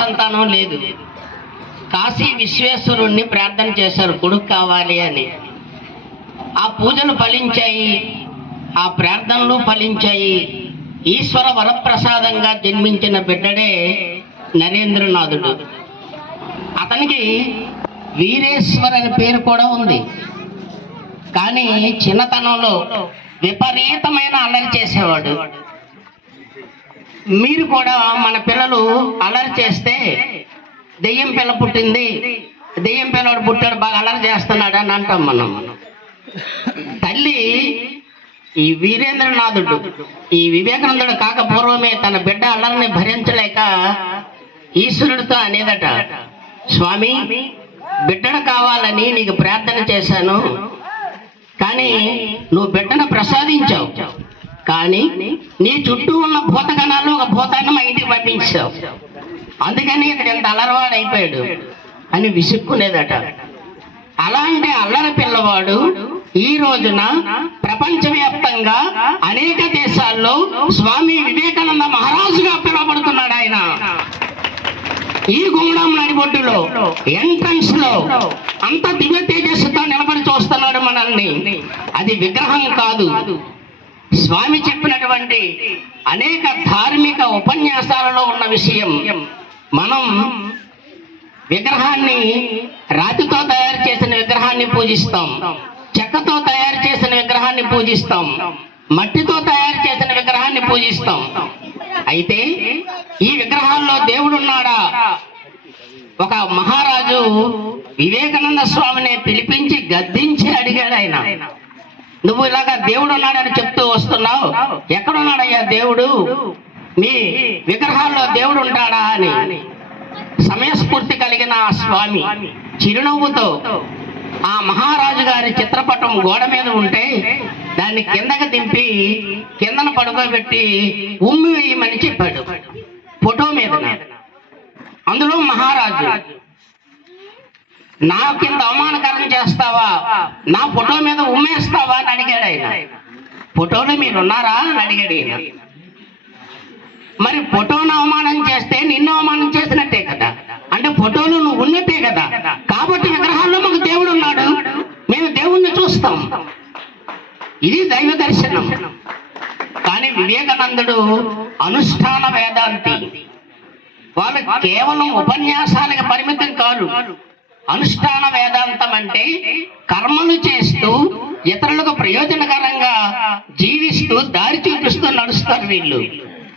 సంతానం లేదు. కాశీ విశ్వేశ్వరుణ్ణి ప్రార్థన చేశారు కొడుకు కావాలి అని. ఆ పూజలు ఫలించాయి, ఆ ప్రార్థనలు ఫలించాయి. ఈశ్వర వరప్రసాదంగా జన్మించిన బిడ్డడే నరేంద్రనాథుడు. అతనికి వీరేశ్వర్ అనే పేరు కూడా ఉంది. కానీ చిన్నతనంలో విపరీతమైన అల్లరి చేసేవాడు. మీరు కూడా మన పిల్లలు అల్లరి చేస్తే దెయ్యం పిల్ల పుట్టింది, దెయ్యం పిల్లవాడు పుట్టాడు, బాగా అల్లరి చేస్తున్నాడు అని అంటాం మనం. తల్లి ఈ వీరేంద్రనాథుడు, ఈ వివేకానందుడు కాక పూర్వమే తన బిడ్డ అల్లరిని భరించలేక ఈశ్వరుడితో అనేదట, స్వామి బిడ్డను కావాలని నీకు ప్రార్థన చేశాను, కానీ నువ్వు బిడ్డను ప్రసాదించావు, కానీ నీ చుట్టూ ఉన్న భూతగణాలు ఒక భూతాన్ని మా ఇంటికి పంపించావు, అందుకని ఇతడు ఎంత అల్లరివాడు అయిపోయాడు అని విసుక్కునేదట. అలాంటి అల్లరి పిల్లవాడు ఈ రోజున ప్రపంచవ్యాప్తంగా అనేక దేశాల్లో స్వామి వివేకానంద మహారాజుగా పిలువబడుతున్నాడు. ఆయన ఈ గుండం నడిబొడ్డులో ఎంట్రన్స్ లో అంత దివ్య తేజస్సుతో నిలబడి చూస్తున్నాడు మనల్ని. అది విగ్రహం కాదు. స్వామి చెప్పినటువంటి అనేక ధార్మిక ఉపన్యాసాలలో ఉన్న విషయం. మనం విగ్రహాన్ని రాతితో తయారు చేసిన విగ్రహాన్ని పూజిస్తాం, చెక్కతో తయారు చేసిన విగ్రహాన్ని పూజిస్తాం, మట్టితో తయారు చేసిన విగ్రహాన్ని పూజిస్తాం. అయితే ఈ విగ్రహాల్లో దేవుడు ఉన్నాడా? ఒక మహారాజు వివేకానంద స్వామిని పిలిపించి గద్దించి అడిగాడు. ఆయన, నువ్వు ఇలాగా దేవుడు ఉన్నాడని చెప్తూ వస్తున్నావు, ఎక్కడున్నాడయ్యా దేవుడు? మీ విగ్రహాల్లో దేవుడు ఉంటాడా అని. సమయస్ఫూర్తి కలిగిన ఆ స్వామి చిరునవ్వుతో ఆ మహారాజు గారి చిత్రపటం గోడ మీద ఉంటే దాన్ని కిందకి దింపి కిందన పడుకోబెట్టి ఉమ్మి వేయమని చెప్పాడు ఫోటో మీద. అందులో మహారాజు, నా కింద అవమానకరం చేస్తావా, నా ఫోటో మీద ఉమ్మేస్తావా అని అడిగాడు ఆయన. ఫోటోలో మీరున్నారా అని అడిగాడు ఆయన. మరి ఫోటోను అవమానం చేస్తే నిన్ను అవమానం చేసినట్టే కదా, అంటే ఫోటోలో నువ్వు ఉన్నట్టే కదా, కాబట్టి విగ్రహాల్లో మాకు దేవుడు ఉన్నాడు, మేము దేవుణ్ణి చూస్తాం. ఇది దైవ దర్శనం. కానీ వివేకానందుడు అనుష్ఠాన వేదాంతి. వాళ్ళు కేవలం ఉపన్యాసాలకు పరిమితం కాదు. అనుష్ఠాన వేదాంతం అంటే కర్మలు చేస్తూ ఇతరులకు ప్రయోజనకరంగా జీవిస్తూ దారి చూపిస్తూ నడుస్తారు వీళ్ళు.